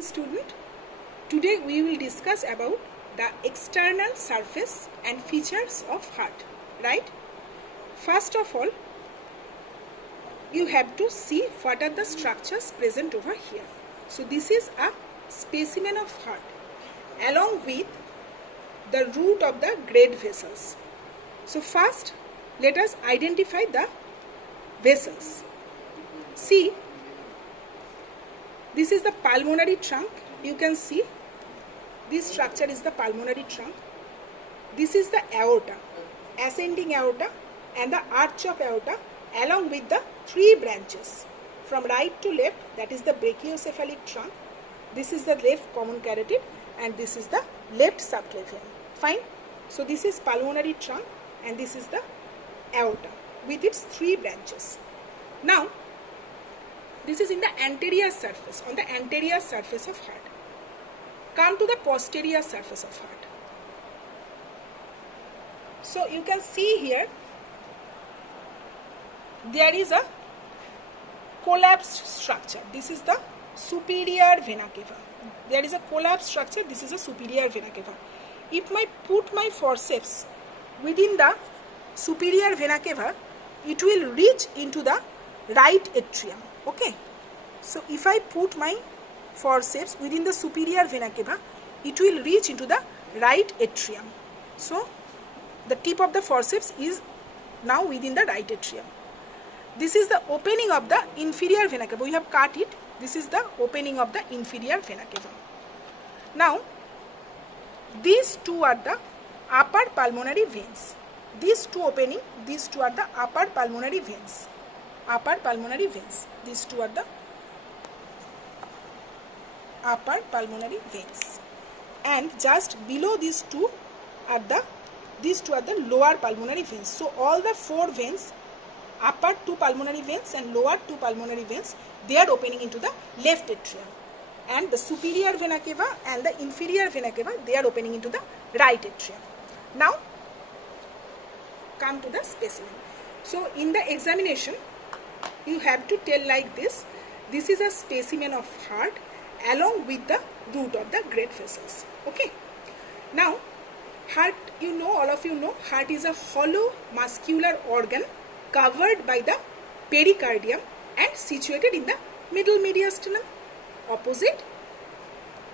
Student, today we will discuss about the external surface and features of heart, right? First of all, you have to see what are the structures present over here. So this is a specimen of heart along with the root of the great vessels. So first, let us identify the vessels. See, this is the pulmonary trunk. You can see this structure is the pulmonary trunk. This is the aorta, ascending aorta and the arch of aorta along with the three branches from right to left, that is the brachiocephalic trunk. This is the left common carotid and this is the left subclavian. Fine. So this is pulmonary trunk and this is the aorta with its three branches. Now, this is in the anterior surface, on the anterior surface of heart. Come to the posterior surface of heart. So you can see here, there is a collapsed structure. This is the superior vena cava. There is a collapsed structure. This is a superior vena cava. If I put my forceps within the superior vena cava, it will reach into the right atrium. Okay, so if I put my forceps within the superior vena cava, it will reach into the right atrium. So the tip of the forceps is now within the right atrium. This is the opening of the inferior vena cava. We have cut it. This is the opening of the inferior vena cava. Now, these two are the upper pulmonary veins. These two opening, these two are the upper pulmonary veins. Upper pulmonary veins. These two are the upper pulmonary veins. And just below these two are the lower pulmonary veins. So all the four veins, upper two pulmonary veins and lower two pulmonary veins, they are opening into the left atrium. And the superior vena cava and the inferior vena cava, they are opening into the right atrium. Now, come to the specimen. So in the examination, you have to tell like this. This is a specimen of heart along with the root of the great vessels. Okay. Now, heart, you know, all of you know, heart is a hollow muscular organ covered by the pericardium and situated in the middle mediastinum, opposite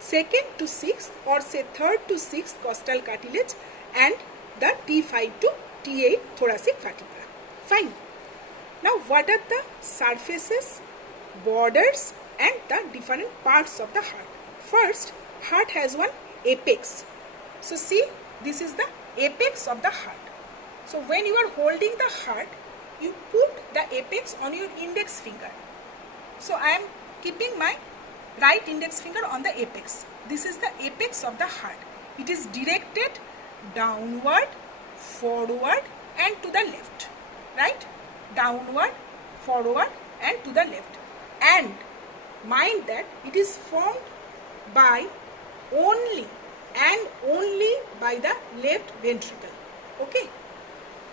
second to sixth or say third to sixth costal cartilage and the T5 to T8 thoracic vertebra. Fine. Now, what are the surfaces, borders and the different parts of the heart? First, heart has one apex. So, see, this is the apex of the heart. So, when you are holding the heart, you put the apex on your index finger. So, I am keeping my right index finger on the apex. This is the apex of the heart. It is directed downward, forward and to the left. Right? Downward, forward and to the left. And mind that it is formed by only and only by the left ventricle. Okay.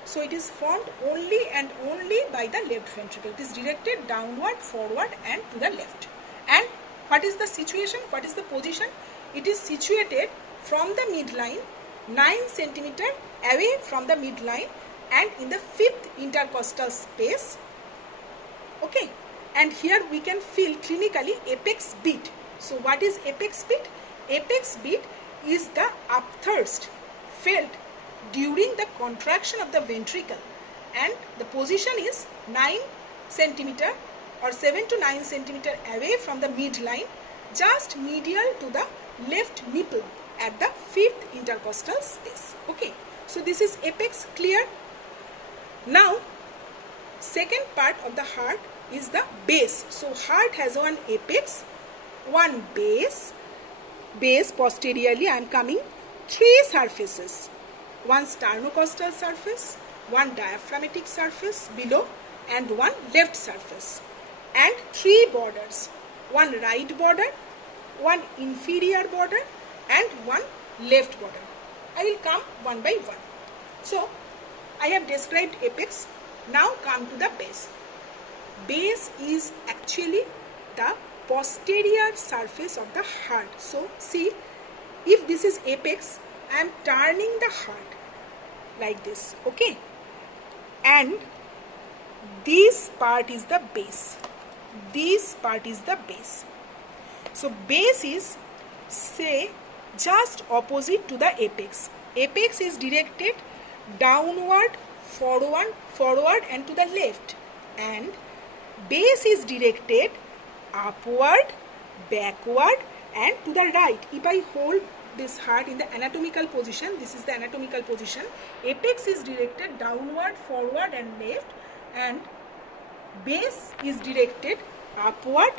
So it is formed only and only by the left ventricle. It is directed downward, forward and to the left. And what is the situation? What is the position? It is situated from the midline 9 cm away from the midline and in the fifth intercostal space. Okay. And here we can feel clinically apex beat. So what is apex beat? Apex beat is the upthrust felt during the contraction of the ventricle, and the position is 9 cm or 7 to 9 cm away from the midline, just medial to the left nipple at the fifth intercostal space. Okay. So this is apex, clear? Now, second part of the heart is the base. So heart has one apex, one base posteriorly I am coming, three surfaces, one sternocostal surface, one diaphragmatic surface below and one left surface, and three borders, one right border, one inferior border and one left border. I will come one by one. So I have described apex. Now come to the base. Base is actually the posterior surface of the heart. So see, if this is apex, I am turning the heart like this, okay, and this part is the base. This part is the base. So base is, say, just opposite to the apex. Apex is directed downward, forward and to the left, and base is directed upward, backward and to the right. If I hold this heart in the anatomical position, this is the anatomical position, apex is directed downward, forward and left, and base is directed upward,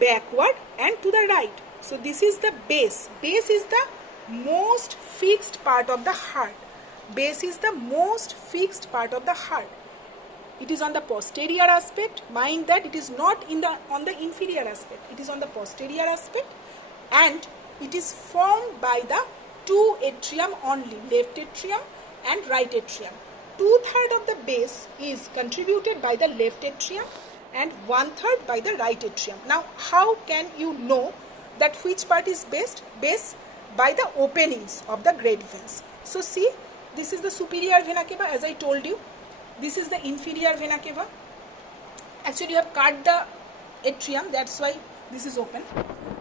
backward and to the right. So this is the base. Base is the most fixed part of the heart. Base is the most fixed part of the heart. It is on the posterior aspect. Mind that it is not on the inferior aspect. It is on the posterior aspect, and it is formed by the two atrium only, left atrium and right atrium. 2/3 of the base is contributed by the left atrium and 1/3 by the right atrium. Now, how can you know that which part is best? Base by the openings of the great veins. So see, this is the superior vena cava, as I told you. This is the inferior vena cava. Actually, you have cut the atrium, that's why this is open.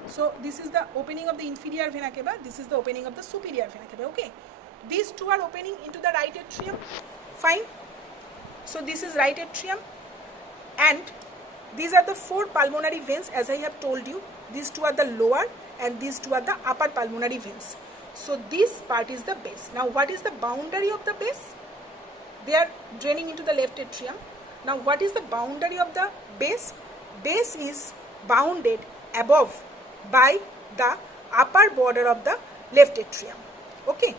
So this is the opening of the inferior vena cava. This is the opening of the superior vena cava. Okay, these two are opening into the right atrium. Fine. So this is right atrium, and these are the four pulmonary veins, as I have told you. These two are the lower and these two are the upper pulmonary veins. So this part is the base. Now what is the boundary of the base? They are draining into the left atrium. Now what is the boundary of the base? Base is bounded above by the upper border of the left atrium. Okay.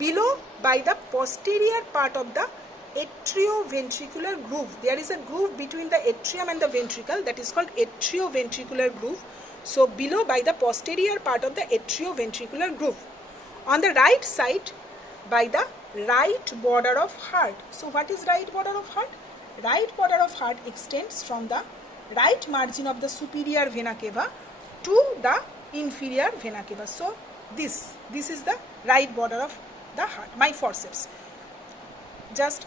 Below by the posterior part of the atrioventricular groove. There is a groove between the atrium and the ventricle, that is called atrioventricular groove. So below by the posterior part of the atrioventricular groove. On the right side by the right border of heart. So what is right border of heart? Right border of heart extends from the right margin of the superior vena cava to the inferior vena cava. So this is the right border of the heart. My forceps. Just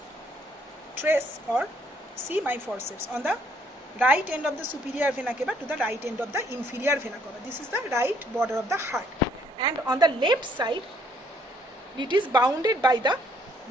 trace or see my forceps on the right end of the superior vena cava to the right end of the inferior vena cava. This is the right border of the heart. And on the left side, it is bounded by the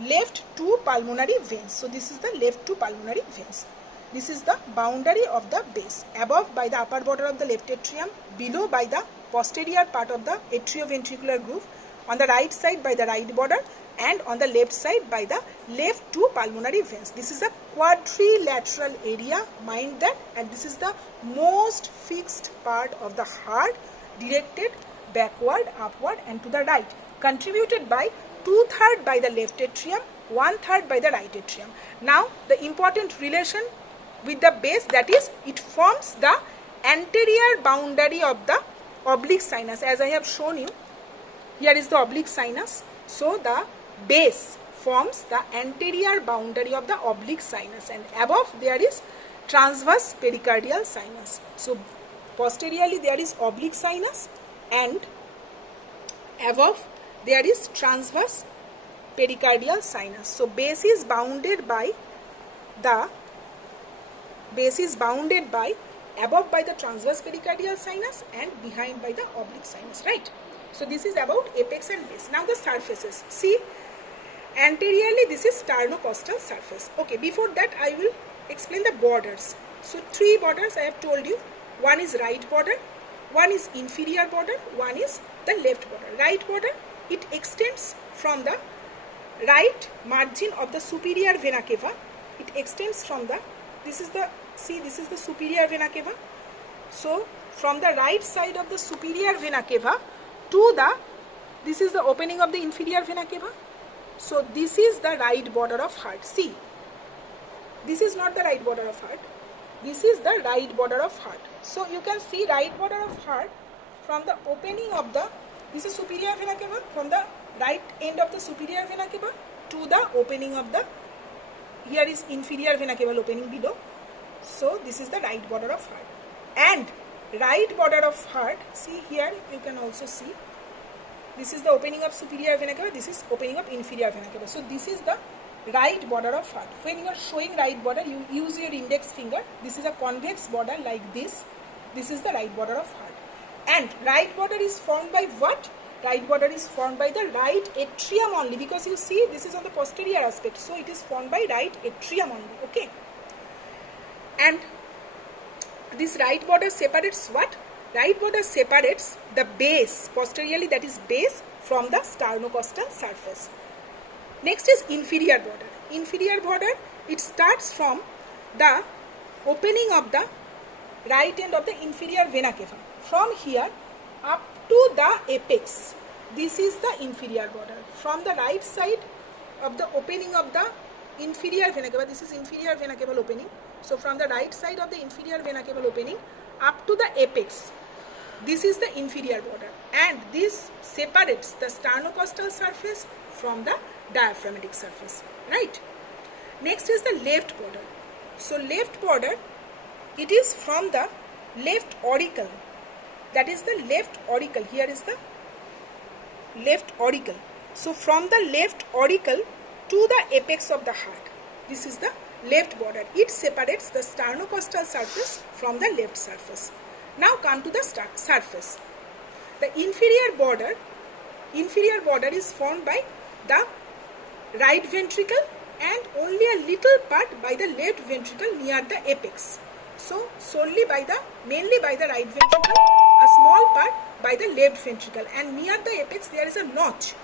left two pulmonary veins. So this is the left two pulmonary veins. This is the boundary of the base. Above by the upper border of the left atrium, below by the posterior part of the atrioventricular groove, on the right side by the right border, and on the left side by the left two pulmonary veins. This is a quadrilateral area, mind that, and this is the most fixed part of the heart, directed backward, upward and to the right, contributed by 2/3 by the left atrium, 1/3 by the right atrium. Now the important relation with the base, that is, it forms the anterior boundary of the oblique sinus. As I have shown you, here is the oblique sinus. So the base forms the anterior boundary of the oblique sinus, and above there is transverse pericardial sinus. So posteriorly there is oblique sinus, and above there is transverse pericardial sinus. So base is bounded by above by the transverse pericardial sinus and behind by the oblique sinus, right? So this is about apex and base. Now the surfaces. See, anteriorly this is sternocostal surface. Okay, before that I will explain the borders. So three borders I have told you. One is right border, one is inferior border, one is the left border. Right border, it extends from the right margin of the superior vena cava. It extends from the, this is the superior vena cava. So from the right side of the superior vena cava to this is the opening of the inferior vena cava. So this is the right border of heart. See, this is not the right border of heart. This is the right border of heart. So you can see right border of heart from the opening of the, this is superior vena cava, from the right end of the superior vena cava to the opening of the, here is inferior vena cava opening below. So this is the right border of heart. and right border of heart. See here, you can also see this is the opening of superior vena cava, this is opening of inferior vena cava. So this is the right border of heart. When you are showing right border, you use your index finger. This is a convex border like this. This is the right border of heart. And right border is formed by what? Right border is formed by the right atrium only, because you see this is on the posterior aspect. So it is formed by right atrium only. Okay. And this right border separates what? Right border separates the base, posteriorly, that is base, from the sternocostal surface. Next is inferior border. Inferior border, it starts from the opening of the right end of the inferior vena cava. From here up to the apex, this is the inferior border. From the right side of the opening of the inferior vena cava, this is inferior vena cava opening. So from the right side of the inferior vena cava opening up to the apex, this is the inferior border, and this separates the sternocostal surface from the diaphragmatic surface, right? Next is the left border. So left border, it is from the left auricle, that is the left auricle. Here is the left auricle. So from the left auricle to the apex of the heart, this is the left border. It separates the sternocostal surface from the left surface. Now come to the surface. The inferior border is formed by the right ventricle and only a little part by the left ventricle near the apex. So mainly by the right ventricle, a small part by the left ventricle, and near the apex there is a notch.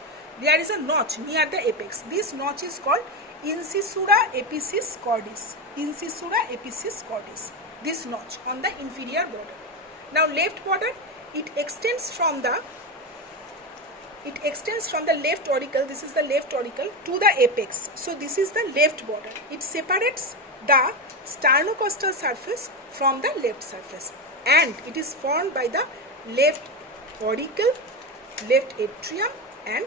There is a notch near the apex. This notch is called incisura apicis cordis. Incisura apicis cordis. This notch on the inferior border. Now left border, it extends from the left auricle, this is the left auricle, to the apex. So this is the left border. It separates the sternocostal surface from the left surface, and it is formed by the left auricle, left atrium, and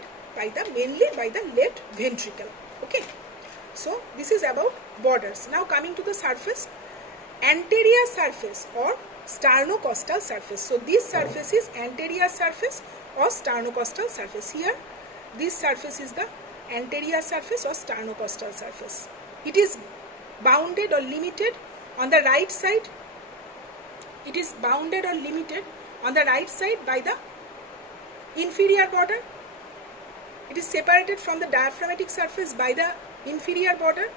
mainly by the left ventricle. Okay. So this is about borders. Now coming to the surface, anterior surface or sternocostal surface. So this surface is anterior surface or sternocostal surface. Here this surface is the anterior surface or sternocostal surface. It is bounded or limited on the right side. It is bounded or limited on the right side by the inferior border. It is separated from the diaphragmatic surface by the inferior border.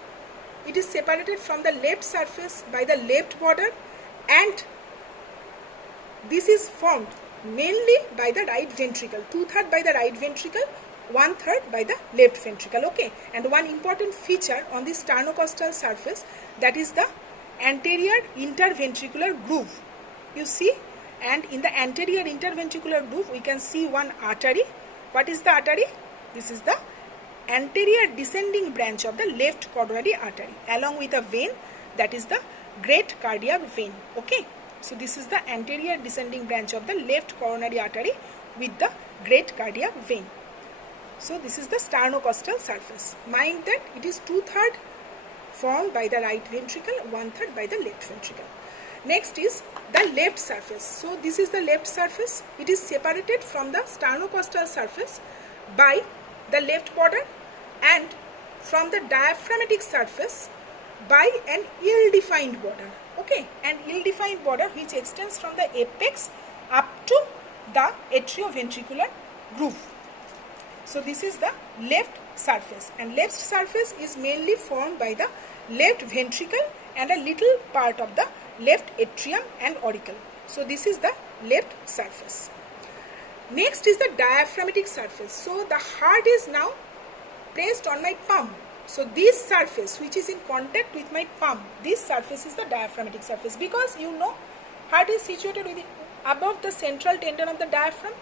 It is separated from the left surface by the left border, and this is formed mainly by the right ventricle, 2/3 by the right ventricle, 1/3 by the left ventricle. Okay, and one important feature on the sternocostal surface, that is the anterior interventricular groove. You see, and in the anterior interventricular groove we can see one artery. What is the artery? This is the anterior descending branch of the left coronary artery, along with a vein, that is the great cardiac vein. Okay, so this is the anterior descending branch of the left coronary artery with the great cardiac vein. So this is the sternocostal surface. Mind that it is 2/3 formed by the right ventricle, 1/3 by the left ventricle. Next is the left surface. So this is the left surface. It is separated from the sternocostal surface by the left border and from the diaphragmatic surface by an ill-defined border. Okay, an ill-defined border which extends from the apex up to the atrioventricular groove. So this is the left surface, and left surface is mainly formed by the left ventricle and a little part of the left atrium and auricle. So this is the left surface. Next is the diaphragmatic surface. So the heart is now placed on my palm. So this surface which is in contact with my palm, this surface is the diaphragmatic surface, because you know heart is situated above the central tendon of the diaphragm.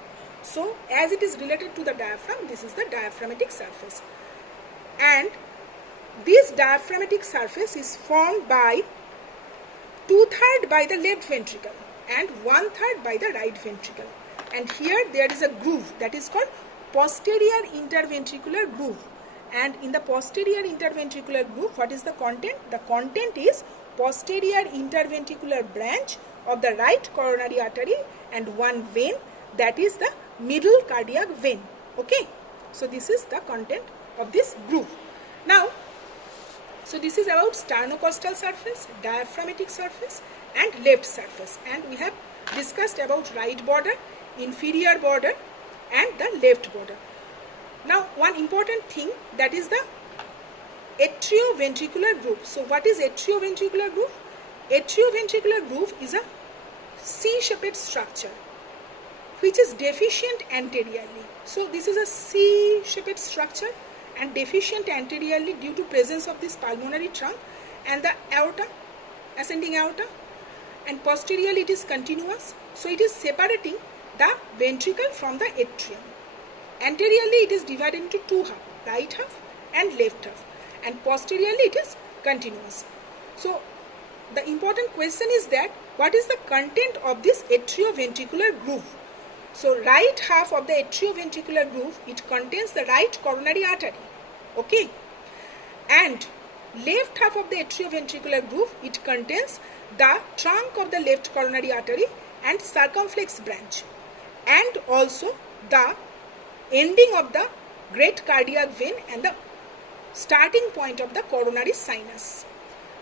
So as it is related to the diaphragm, this is the diaphragmatic surface. And this diaphragmatic surface is formed by 2/3 by the left ventricle and 1/3 by the right ventricle. And here there is a groove that is called posterior interventricular groove. And in the posterior interventricular groove, what is the content? The content is posterior interventricular branch of the right coronary artery and one vein, that is the middle cardiac vein. Okay, so this is the content of this groove. Now, so this is about sternocostal surface, diaphragmatic surface and left surface, and we have discussed about right border, inferior border and the left border. Now, one important thing, that is the atrioventricular groove. So what is atrioventricular groove? Atrioventricular groove is a C-shaped structure which is deficient anteriorly. So this is a C-shaped structure and deficient anteriorly due to presence of this pulmonary trunk and the aorta, ascending aorta, and posteriorly it is continuous. So it is separating the ventricle from the atrium. Anteriorly it is divided into two halves, right half and left half, and posteriorly it is continuous. So the important question is that what is the content of this atrioventricular groove? So right half of the atrioventricular groove, it contains the right coronary artery, okay, and left half of the atrioventricular groove, it contains the trunk of the left coronary artery and circumflex branch, and also the ending of the great cardiac vein and the starting point of the coronary sinus.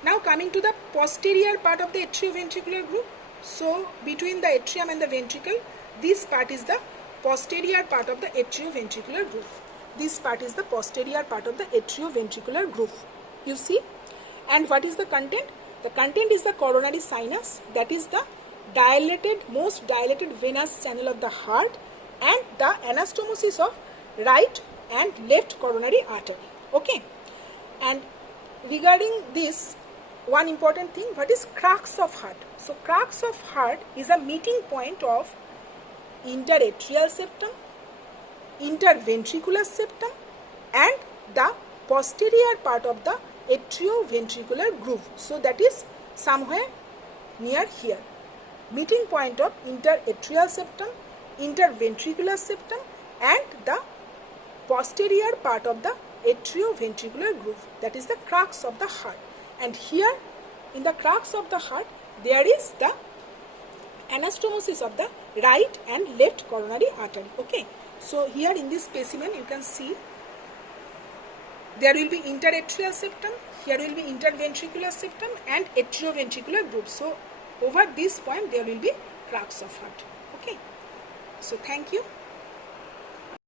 Now coming to the posterior part of the atrioventricular groove. So between the atrium and the ventricle, this part is the posterior part of the atrioventricular groove. This part is the posterior part of the atrioventricular groove. You see? And what is the content? The content is the coronary sinus, that is the most dilated venous channel of the heart, and the anastomosis of right and left coronary artery. Okay. And regarding this, one important thing, what is crux of heart? So crux of heart is a meeting point of interatrial septum, interventricular septum and the posterior part of the atrioventricular groove. So that is somewhere near here. Meeting point of interatrial septum, interventricular septum and the posterior part of the atrioventricular groove, that is the crux of the heart. And here in the crux of the heart there is the anastomosis of the right and left coronary artery. Okay, so here in this specimen you can see there will be interatrial septum, here will be interventricular septum and atrioventricular groove. So over this point there will be crux of heart. Okay, so thank you.